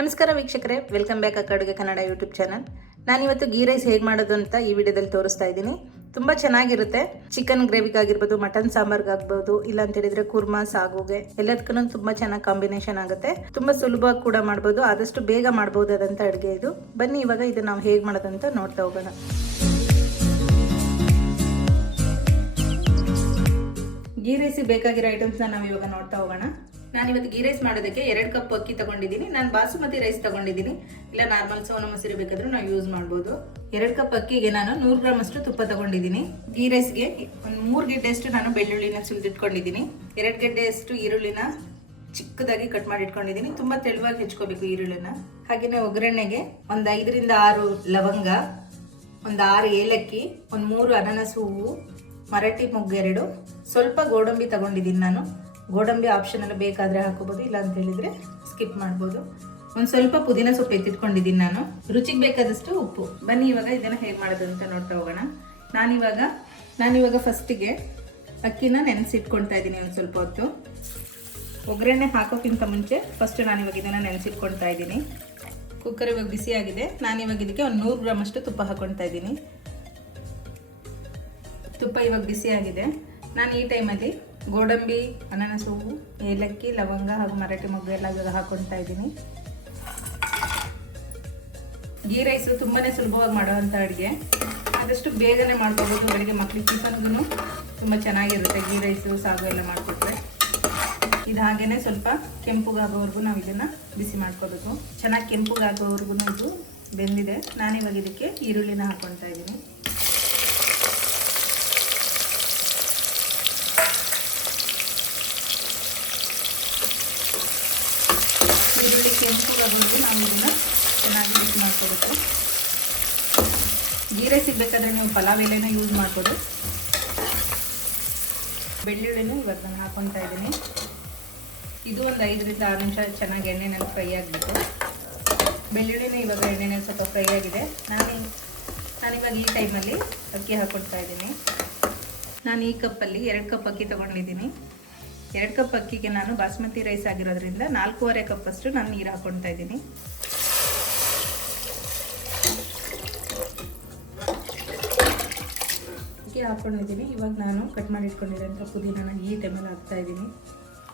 ನಮಸ್ಕಾರ ವೀಕ್ಷಕರೇ, welcome back ಅಕ್ಕ ಅಡುಗೆ ಕನ್ನಡ ಯೂಟ್ಯೂಬ್ ಚಾನಲ್. ನಾನಿವತ್ತು ಗೀ ರೈಸ್ ಹೇಗೆ ಮಾಡೋದು ಅಂತ ಈ ವಿಡಿಯೋದಲ್ಲಿ ತೋರಿಸ್ತಾ ಇದ್ದೀನಿ. ತುಂಬ ಚೆನ್ನಾಗಿರುತ್ತೆ. ಚಿಕನ್ ಗ್ರೇವಿಗಾಗಿರ್ಬೋದು, ಮಟನ್ ಸಾಂಬಾರ್ಗಾಗ್ಬೋದು, ಇಲ್ಲ ಅಂತ ಹೇಳಿದ್ರೆ ಕುರ್ಮಾ ಸಾಗುಗೆ ಎಲ್ಲದಕ್ಕೂ ತುಂಬ ಚೆನ್ನಾಗಿ ಕಾಂಬಿನೇಷನ್ ಆಗುತ್ತೆ. ತುಂಬ ಸುಲಭವಾಗಿ ಕೂಡ ಮಾಡ್ಬೋದು, ಆದಷ್ಟು ಬೇಗ ಮಾಡ್ಬೋದಾದಂಥ ಅಡುಗೆ ಇದು. ಬನ್ನಿ ಇವಾಗ ಇದು ನಾವು ಹೇಗೆ ಮಾಡೋದಂತ ನೋಡ್ತಾ ಹೋಗೋಣ. ಗೀ ರೈಸಿಗೆ ಬೇಕಾಗಿರೋ ಐಟಮ್ಸ್ನ ನಾವು ಇವಾಗ ನೋಡ್ತಾ ಹೋಗೋಣ. ನಾನಿವತ್ತು ಗೀ ರೈಸ್ ಮಾಡೋದಕ್ಕೆ 2 ಕಪ್ ಅಕ್ಕಿ ತಗೊಂಡಿದ್ದೀನಿ. ನಾನು ಬಾಸುಮತಿ ರೈಸ್ ತಗೊಂಡಿದ್ದೀನಿ, ಇಲ್ಲ ನಾರ್ಮಲ್ ಸೋನಾ ಮಸೂರಿ ಬೇಕಾದ್ರೂ ನಾವು ಯೂಸ್ ಮಾಡ್ಬೋದು. 2 ಕಪ್ ಅಕ್ಕಿಗೆ ನಾನು 100 ಗ್ರಾಮ್ ಅಷ್ಟು ತುಪ್ಪ ತಗೊಂಡಿದ್ದೀನಿ. ಗೀ ರೈಸ್ಗೆ ಒಂದು 3 ಗೆಡ್ಡೆಯಷ್ಟು ನಾನು ಬೆಳ್ಳುಳ್ಳಿನ ಸುಲಿದಿಟ್ಕೊಂಡಿದ್ದೀನಿ. 2 ಗೆಡ್ಡೆಯಷ್ಟು ಈರುಳ್ಳಿನ ಚಿಕ್ಕದಾಗಿ ಕಟ್ ಮಾಡಿ ಇಟ್ಕೊಂಡಿದ್ದೀನಿ. ತುಂಬ ತೆಳುವಾಗಿ ಹೆಚ್ಕೋಬೇಕು ಈರುಳ್ಳಿನ. ಹಾಗೆಯೇ ಒಗ್ಗರಣೆಗೆ ಒಂದು 5 ರಿಂದ 6 ಲವಂಗ, ಒಂದು 6 ಏಲಕ್ಕಿ, ಒಂದು 3 ಅನಾನಸ್ ಹೂವು, ಮರಾಠಿ ಮೊಗ್ಗು 2, ಸ್ವಲ್ಪ ಗೋಡಂಬಿ ತಗೊಂಡಿದ್ದೀನಿ ನಾನು. ಗೋಡಂಬಿ ಆಪ್ಷನಲ್, ಬೇಕಾದರೆ ಹಾಕೋಬೋದು, ಇಲ್ಲ ಅಂತ ಹೇಳಿದರೆ ಸ್ಕಿಪ್ ಮಾಡ್ಬೋದು. ಒಂದು ಸ್ವಲ್ಪ ಪುದೀನ ಸೊಪ್ಪು ಎತ್ತಿಟ್ಕೊಂಡಿದ್ದೀನಿ ನಾನು. ರುಚಿಗೆ ಬೇಕಾದಷ್ಟು ಉಪ್ಪು. ಬನ್ನಿ ಇವಾಗ ಇದನ್ನು ಹೇಗೆ ಮಾಡೋದು ಅಂತ ನೋಡ್ತಾ ಹೋಗೋಣ. ನಾನಿವಾಗ ಫಸ್ಟಿಗೆ ಅಕ್ಕಿನ ನೆನೆಸಿಟ್ಕೊಳ್ತಾ ಇದ್ದೀನಿ ಒಂದು ಸ್ವಲ್ಪ ಹೊತ್ತು. ಒಗ್ಗರಣೆ ಹಾಕೋಕ್ಕಿಂತ ಮುಂಚೆ ಫಸ್ಟ್ ನಾನಿವಾಗ ಇದನ್ನು ನೆನೆಸಿಟ್ಕೊಳ್ತಾ ಇದ್ದೀನಿ. ಕುಕ್ಕರ್ ಇವಾಗ ಬಿಸಿಯಾಗಿದೆ. ನಾನಿವಾಗ ಇದಕ್ಕೆ ಒಂದು 100 ಗ್ರಾಮ್ ಅಷ್ಟು ತುಪ್ಪ ಹಾಕ್ಕೊಳ್ತಾ ಇದ್ದೀನಿ. ತುಪ್ಪ ಇವಾಗ ಬಿಸಿಯಾಗಿದೆ. ನಾನು ಈ ಟೈಮಲ್ಲಿ ಗೋಡಂಬಿ, ಅನಾನಸ್ ಹೂವು, ಏಲಕ್ಕಿ, ಲವಂಗ ಹಾಗೂ ಮರಾಠಿ ಮೊಗ್ಗು ಎಲ್ಲ ಇವಾಗ ಹಾಕ್ಕೊಳ್ತಾ ಇದ್ದೀನಿ. ಗೀ ರೈಸು ತುಂಬಾ ಸುಲಭವಾಗಿ ಮಾಡುವಂಥ ಅಡುಗೆ, ಆದಷ್ಟು ಬೇಗನೆ ಮಾಡ್ಕೋಬೋದು. ಬೆಳಿಗ್ಗೆ ಮಕ್ಕಳಿಗೆ ಟಿಫನ್ಗೂ ತುಂಬ ಚೆನ್ನಾಗಿರುತ್ತೆ ಗೀ ರೈಸು ಸಾಗು ಎಲ್ಲ ಮಾಡಿಕೊಟ್ರೆ. ಇದು ಹಾಗೇ ಸ್ವಲ್ಪ ಕೆಂಪುಗಾಗೋವರೆಗೂ ನಾವು ಇದನ್ನು ಬಿಸಿ ಮಾಡ್ಕೋಬೇಕು. ಚೆನ್ನಾಗಿ ಕೆಂಪುಗಾಗೋವರೆಗೂ ಇದು ಬೆಂದಿದೆ. ನಾನಿವಾಗ ಇದಕ್ಕೆ ಈರುಳ್ಳಿನ ಹಾಕ್ಕೊಳ್ತಾ ಇದ್ದೀನಿ. ಈರುಳ್ಳಿ ಕೆಂಪುಗಾಗೋದು ನಾವು ಇದನ್ನು ಚೆನ್ನಾಗಿ ಮಿಕ್ಸ್ ಮಾಡ್ಕೋಬೇಕು. ಗೀ ರೈಸಿಗೆ ಬೇಕಾದರೆ ನೀವು ಪಲಾವ್ ಎಲೆನ ಯೂಸ್ ಮಾಡ್ಬೋದು. ಬೆಳ್ಳುಳ್ಳಿನೂ ಇವಾಗ ನಾನು ಹಾಕ್ಕೊಳ್ತಾ ಇದ್ದೀನಿ. ಇದು ಒಂದು 5 ರಿಂದ 6 ನಿಮಿಷ ಚೆನ್ನಾಗಿ ಎಣ್ಣೆನಲ್ಲಿ ಫ್ರೈ ಆಗಬೇಕು. ಬೆಳ್ಳುಳ್ಳಿನೂ ಇವಾಗ ಎಣ್ಣೆನಲ್ಲಿ ಸ್ವಲ್ಪ ಫ್ರೈ ಆಗಿದೆ. ನಾನಿವಾಗ ಈ ಟೈಮಲ್ಲಿ ಅಕ್ಕಿ ಹಾಕ್ಕೊಳ್ತಾ ಇದ್ದೀನಿ. ನಾನು ಈ ಕಪ್ಪಲ್ಲಿ 2 ಕಪ್ ಅಕ್ಕಿ ತೊಗೊಂಡಿದ್ದೀನಿ. 2 ಕಪ್ ಅಕ್ಕಿಗೆ ನಾನು ಬಾಸುಮತಿ ರೈಸ್ ಆಗಿರೋದ್ರಿಂದ 4.5 ಕಪ್ ಅಷ್ಟು ನಾನು ನೀರು ಹಾಕ್ಕೊಳ್ತಾ ಇದ್ದೀನಿ. ಅಕ್ಕಿ ಹಾಕ್ಕೊಂಡಿದ್ದೀನಿ. ಇವಾಗ ನಾನು ಕಟ್ ಮಾಡಿ ಇಟ್ಕೊಂಡಿರೋಂಥ ಪುದೀನ ಈ ಟೈಮಲ್ಲಿ ಹಾಕ್ತಾ ಇದ್ದೀನಿ.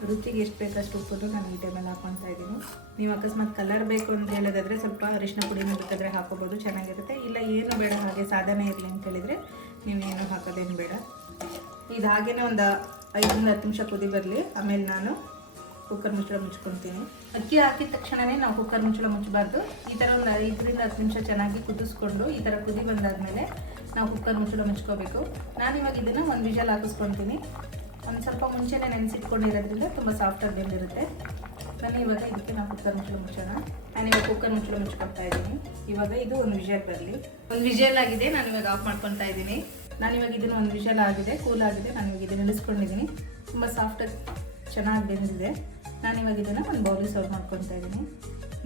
ರುಚಿಗೆ ಎಷ್ಟು ಬೇಕಷ್ಟು ಉಪ್ಪು ನಾನು ಈ ಟೈಮಲ್ಲಿ ಹಾಕ್ಕೊಳ್ತಾ ಇದ್ದೀನಿ. ನೀವು ಅಕಸ್ಮಾತ್ ಕಲರ್ ಬೇಕು ಅಂತ ಹೇಳೋದಾದರೆ ಸ್ವಲ್ಪ ಅರಿಶಿನ ಪುಡಿನ ಬೇಕಾದರೆ ಹಾಕೋಬೋದು, ಚೆನ್ನಾಗಿರುತ್ತೆ. ಇಲ್ಲ ಏನು ಬೇಡ, ಹಾಗೆ ಸಾಧನೆ ಇರಲಿ ಅಂತ ಹೇಳಿದರೆ ನೀವೇನು ಹಾಕೋದೇನು ಬೇಡ. ಇದು ಹಾಗೇ ಒಂದು 5 ರಿಂದ 10 ನಿಮಿಷ ಕುದಿ ಬರಲಿ. ಆಮೇಲೆ ನಾನು ಕುಕ್ಕರ್ ಮುಚ್ಚಳ ಮುಚ್ಕೊಳ್ತೀನಿ. ಅಕ್ಕಿ ಹಾಕಿದ ತಕ್ಷಣವೇ ನಾವು ಕುಕ್ಕರ್ ಮುಚ್ಚಳ ಮುಚ್ಚಬಾರ್ದು. ಈ ಥರ ಒಂದು 5 ರಿಂದ 10 ನಿಮಿಷ ಚೆನ್ನಾಗಿ ಕುದಿಸ್ಕೊಂಡು ಈ ಥರ ಕುದಿ ಬಂದಾದಮೇಲೆ ನಾವು ಕುಕ್ಕರ್ ಮುಚ್ಚಳ ಮುಚ್ಕೋಬೇಕು. ನಾನಿವಾಗ ಇದನ್ನು ಒಂದು ವಿಷಲ್ ಹಾಕಿಸ್ಕೊಳ್ತೀನಿ. ಒಂದು ಸ್ವಲ್ಪ ಮುಂಚೆನೇ ನೆನೆಸಿಟ್ಕೊಂಡಿರೋದ್ರಿಂದ ತುಂಬ ಸಾಫ್ಟಾಗಿ ಬೆಂದಿರುತ್ತೆ. ಬನ್ನಿ ಇವಾಗ ಇದಕ್ಕೆ ನಾವು ಕುಕ್ಕರ್ ಮುಚ್ಚಳ ಮುಚ್ಚೋಣ. ನಾನಿವಾಗ ಕುಕ್ಕರ್ ಮುಚ್ಚಳ ಮುಚ್ಕೊಳ್ತಾ ಇದ್ದೀನಿ. ಇವಾಗ ಇದು ಒಂದು ವಿಷಲ್ ಬರಲಿ. ಒಂದು ವಿಷಲ್ ಆಗಿದೆ, ನಾನಿವಾಗ ಆಫ್ ಮಾಡ್ಕೊಳ್ತಾ ಇದ್ದೀನಿ. ನಾನಿವಾಗ ಇದನ್ನು ಒಂದು ವಿಷಲ್ ಆಗಿದೆ, ಕೂಲ್ ಆಗಿದೆ. ನಾನಿವಾಗ ಇದನ್ನು ಇಳಿಸ್ಕೊಂಡಿದ್ದೀನಿ. ತುಂಬ ಸಾಫ್ಟಾಗಿ ಚೆನ್ನಾಗಿ ಬೆಂದಿದೆ. ನಾನಿವಾಗ ಇದನ್ನು ಒಂದು ಬೌಲಿಗೆ ಸರ್ವ್ ಮಾಡ್ಕೊಳ್ತಾ ಇದ್ದೀನಿ.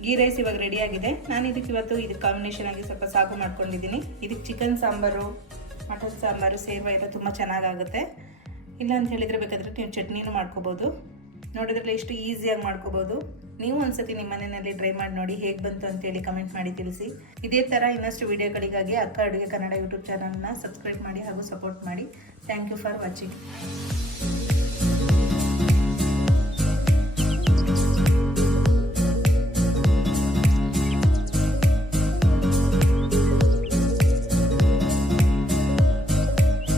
ಗೀ ರೈಸ್ ಇವಾಗ ರೆಡಿಯಾಗಿದೆ. ನಾನು ಇದಕ್ಕೆ ಕಾಂಬಿನೇಷನ್ ಆಗಿ ಸ್ವಲ್ಪ ಸಾಗು ಮಾಡ್ಕೊಂಡಿದ್ದೀನಿ. ಇದಕ್ಕೆ ಚಿಕನ್ ಸಾಂಬಾರು, ಮಟನ್ ಸಾಂಬಾರು, ಸೇರ್ವ ಎಲ್ಲ ತುಂಬ ಚೆನ್ನಾಗಾಗುತ್ತೆ. ಇಲ್ಲ ಅಂತ ಹೇಳಿದರೆ ಬೇಕಾದರೆ ನೀವು ಚಟ್ನಿನೂ ಮಾಡ್ಕೋಬೋದು. ನೋಡಿದ್ರಲ್ಲ ಎಷ್ಟು ಈಸಿಯಾಗಿ ಮಾಡ್ಕೋಬೋದು. ನೀವು ಒಂದ್ಸತಿ ನಿಮ್ಮ ಮನೆಯಲ್ಲಿ ಟ್ರೈ ಮಾಡಿ ನೋಡಿ, ಹೇಗೆ ಬಂತು ಅಂತೇಳಿ ಕಮೆಂಟ್ ಮಾಡಿ ತಿಳಿಸಿ. ಇದೇ ಥರ ಇನ್ನಷ್ಟು ವಿಡಿಯೋಗಳಿಗಾಗಿ ಅಕ್ಕ ಅಡುಗೆ ಕನ್ನಡ ಯೂಟ್ಯೂಬ್ ಚಾನಲ್ನ ಸಬ್ಸ್ಕ್ರೈಬ್ ಮಾಡಿ ಹಾಗೂ ಸಪೋರ್ಟ್ ಮಾಡಿ. Thank you for watching.